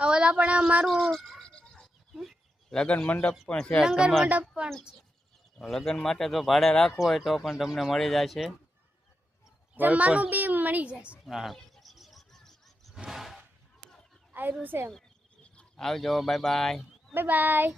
ઓલા પણ અમારું લગ્ન મંડપ પણ છે. લંગર મંડપ પણ છે. લગ્ન માટે જો ભાડે રાખવું હોય તો પણ તમને મળી જશે. જમવાનું બી મળી જશે. હા, આયરું છે. આવજો. Bye bye. Bye bye.